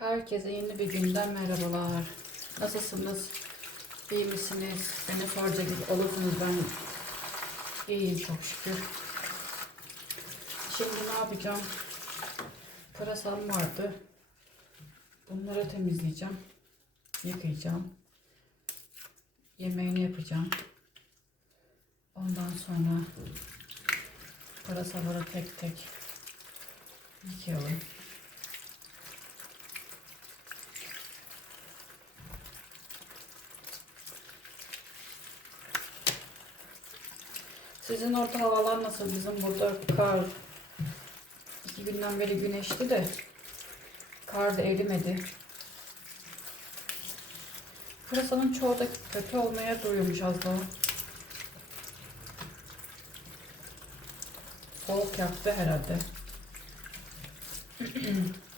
Herkese yeni bir günden merhabalar. Nasılsınız? İyi misiniz? Beni soracak olursunuz ben iyiyim çok şükür. Şimdi ne yapacağım? Pırasam vardı. Bunları temizleyeceğim. Yıkayacağım. Yemeğini yapacağım. Ondan sonra pırasaları tek tek yıkayalım. Sizin orada havalar nasıl? Bizim burada kar. iki günden beri güneşti de kar da erimedi. Pırasanın çoğu da kötü olmaya duruyormuş az daha. Soğuk yaptı herhalde.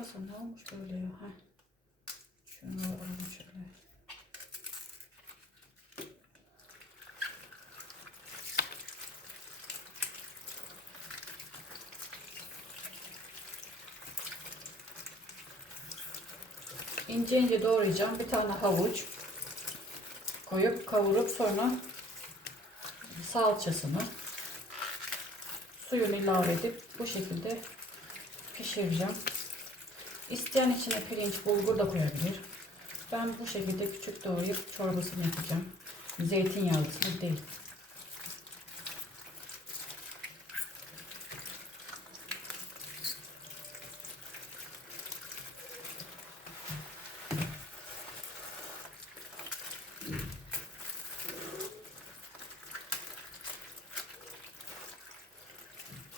Bu pırasa ne olmuş böyle ya? Heh. Şunu alalım şöyle. İnce ince doğrayacağım. Bir tane havuç koyup kavurup sonra salçasını suyunu ilave edip bu şekilde pişireceğim. İsteyen içine pirinç, bulgur da koyabilir. Ben bu şekilde küçük doğrayıp çorbasını yapacağım. Zeytinyağlısını değil.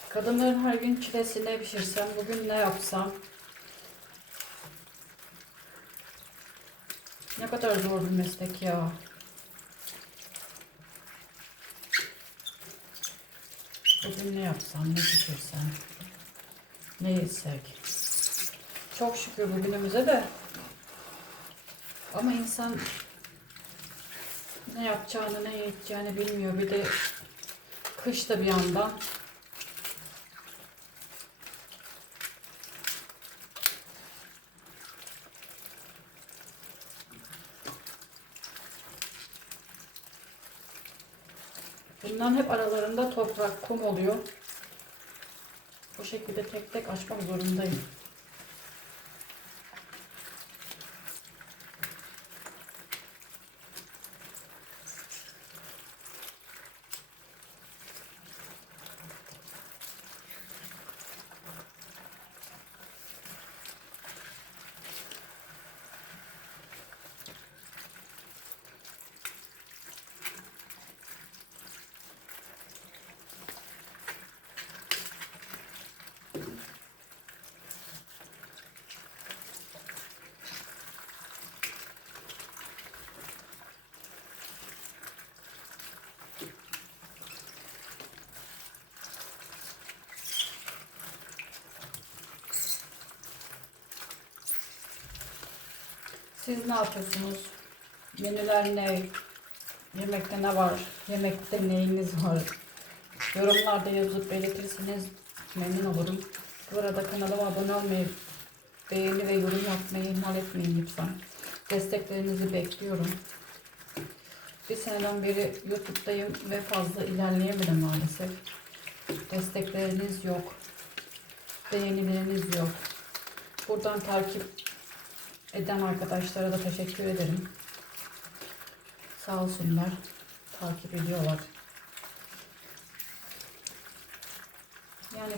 Kadınların her gün çilesine pişirsem, bugün ne yapsam? Ne kadar zor bir meslek ya. Bugün ne yapsam, ne pişirsem, ne yesek. Çok şükür bugünümüze de. Ama insan ne yapacağını, ne yiyeceğini bilmiyor. Bir de kış da bir yandan. Bunların hep aralarında toprak, kum oluyor. Bu şekilde tek tek açmak zorundayım. Siz ne yapıyorsunuz? Menüler ne? Yemekte ne var? Yemekte neyiniz var? Yorumlarda yazıp belirtirseniz memnun olurum. Bu arada kanalıma abone olmayı, beğeni ve yorum yapmayı ihmal etmeyin lütfen. Desteklerinizi bekliyorum. Bir seneden beri YouTube'dayım ve fazla ilerleyemedim maalesef. Destekleriniz yok. Beğenileriniz yok. Buradan takip eden arkadaşlara da teşekkür ederim. Sağ olsunlar. Takip ediyorlar. Yani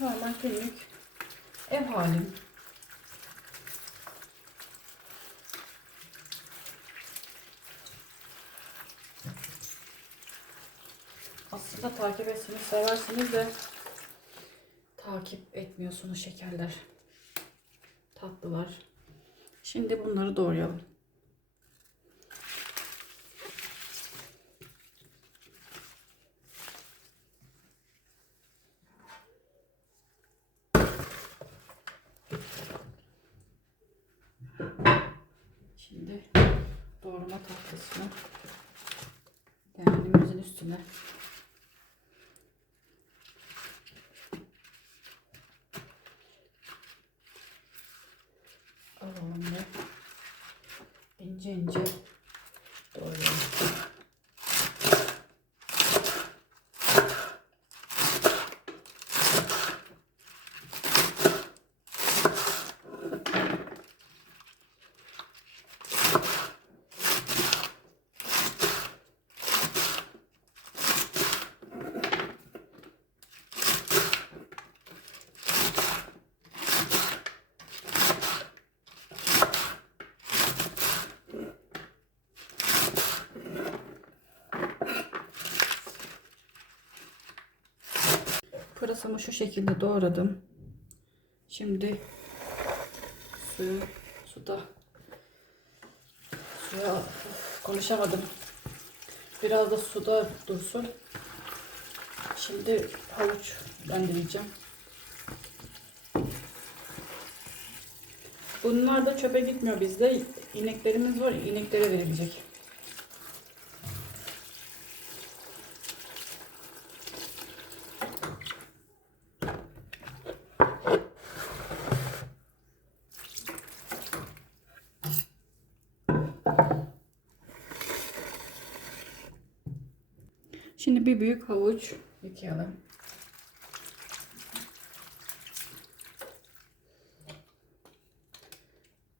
normal günlük ev halim. Aslında takip etseniz seversiniz de takip etmiyorsunuz şekerler. Tatlılar. Şimdi bunları doğrayalım. Şimdi doğrama tahtasını beğendiğimizin üstüne Pırasamı şu şekilde doğradım. Şimdi suyu suda suya konuşamadım. Biraz da suda dursun. Şimdi havuç rendeleyeceğim. Bunlar da çöpe gitmiyor bizde. İneklerimiz var. İneklere verilecek. Şimdi bir büyük havuç yıkayalım.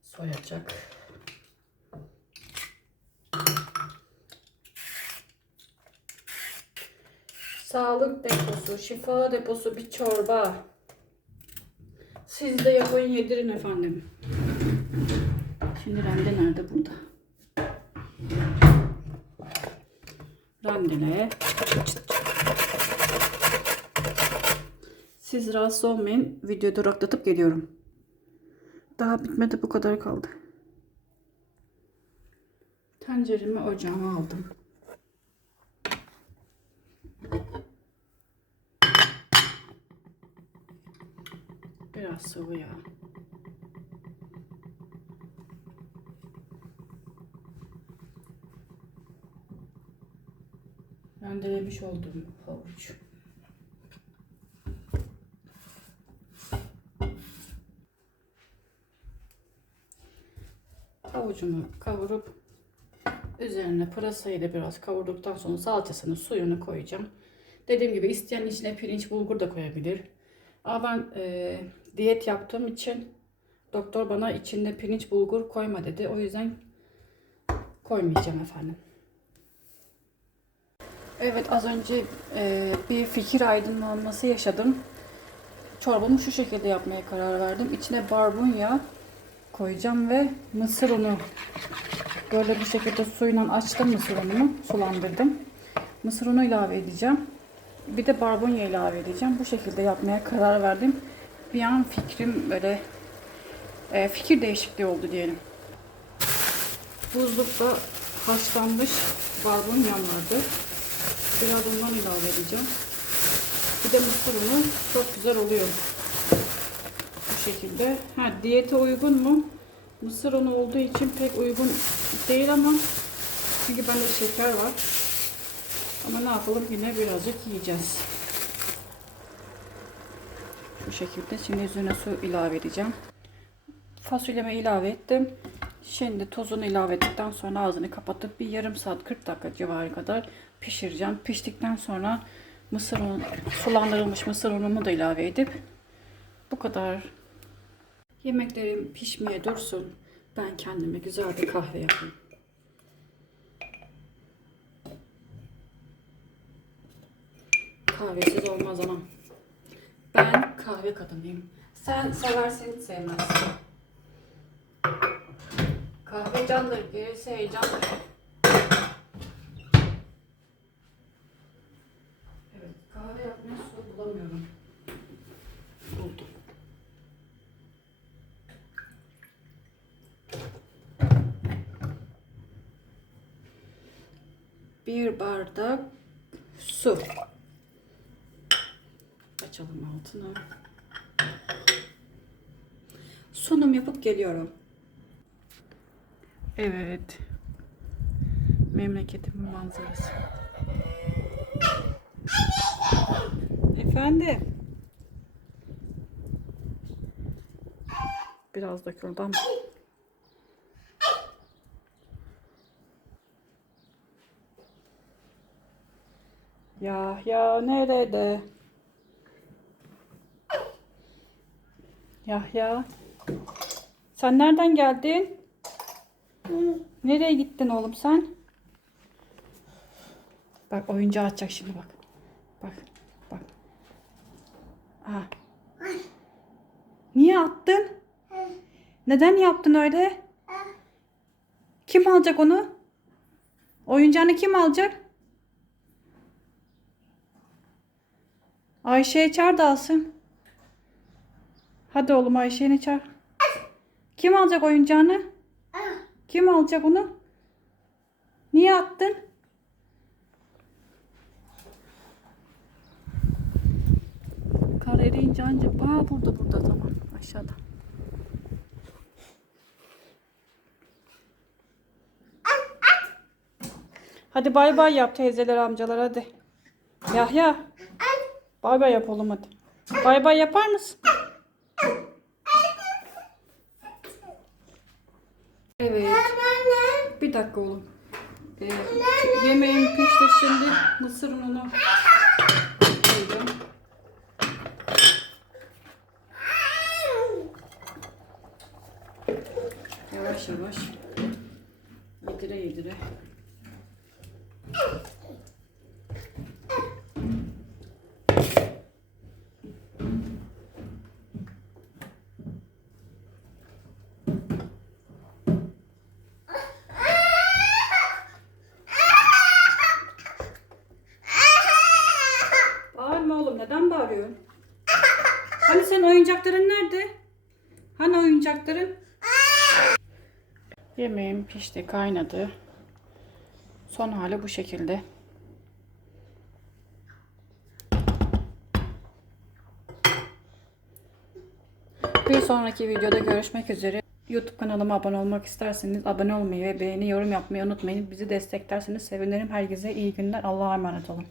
Soyacak. Sağlık deposu, şifa deposu bir çorba. Siz de yapın yedirin efendim. Şimdi rende nerede burada? Randele. Siz rahatsız olmayın. Videoyu duraklatıp geliyorum. Daha bitmedi bu kadar kaldı. Tenceremi ocağıma aldım. Biraz sıvı yağ. Rendelemiş olduğum havuç. Havucumu kavurup üzerine pırasayı da biraz kavurduktan sonra salçasını suyunu koyacağım. Dediğim gibi isteyen içine pirinç bulgur da koyabilir. Ama ben e, diyet yaptığım için doktor bana içinde pirinç bulgur koyma dedi. O yüzden koymayacağım efendim. Evet az önce e, bir fikir aydınlanması yaşadım. Çorbamı şu şekilde yapmaya karar verdim. İçine barbunya koyacağım ve mısır unu. Böyle bu şekilde suyla açtım mısır unumu. Sulandırdım. Mısır unu ilave edeceğim. Bir de barbunya ilave edeceğim. Bu şekilde yapmaya karar verdim. Bir an fikrim böyle e, fikir değişikliği oldu diyelim. Buzlukta haşlanmış barbunyam vardı. Biraz ondan ilave edeceğim. Bir de mısır unu çok güzel oluyor. Bu şekilde. Ha diyete uygun mu? Mısır unu olduğu için pek uygun değil ama çünkü bende şeker var. Ama ne yapalım yine birazcık yiyeceğiz. Bu şekilde. Şimdi üzerine su ilave edeceğim. Fasulyemi ilave ettim. Şimdi tozunu ilave ettikten sonra ağzını kapatıp bir yarım saat 40 dakika civarı kadar pişireceğim. Piştikten sonra mısır unu, sulandırılmış mısır unumu da ilave edip bu kadar. Yemeklerim pişmeye dursun. Ben kendime güzel bir kahve yapayım. Kahvesiz olmaz ama. Ben kahve kadınıyım. Sen seversin, sevmezsin. Kahve candır, gerisi heyecandır. Evet, kahve yapmaya su bulamıyorum. Buldum. Bir bardak su. Açalım altını. Sunum yapıp geliyorum. Evet. Memleketimin manzarası. Efendim. Biraz da kırıldı ama. Yahya nerede? Yahya. Sen nereden geldin? Nereye gittin oğlum sen? Bak oyuncağı açacak şimdi bak. Bak. Bak. Ha. Niye attın? Neden yaptın öyle? Kim alacak onu? Oyuncağını kim alacak? Ayşe'yi çağır da alsın. Hadi oğlum Ayşe'ni çağır. Kim alacak oyuncağını? Kim alacak onu? Niye attın? Kar eriyince ancak... Aa burada burada tamam aşağıda. Hadi bay bay yap teyzeler amcalar hadi. Yahya. Bay bay yap oğlum hadi. Bay bay yapar mısın? Evet. Bir dakika oğlum. Ee, yemeğim pişti şimdi. Mısır koydum. Yavaş yavaş. Yedire yedire. Bağırma oğlum. Neden bağırıyorsun? Hani senin oyuncakların nerede? Hani oyuncakların? Yemeğim pişti, kaynadı. Son hali bu şekilde. Bir sonraki videoda görüşmek üzere. YouTube kanalıma abone olmak isterseniz abone olmayı ve beğeni yorum yapmayı unutmayın. Bizi desteklerseniz sevinirim. Herkese iyi günler. Allah'a emanet olun.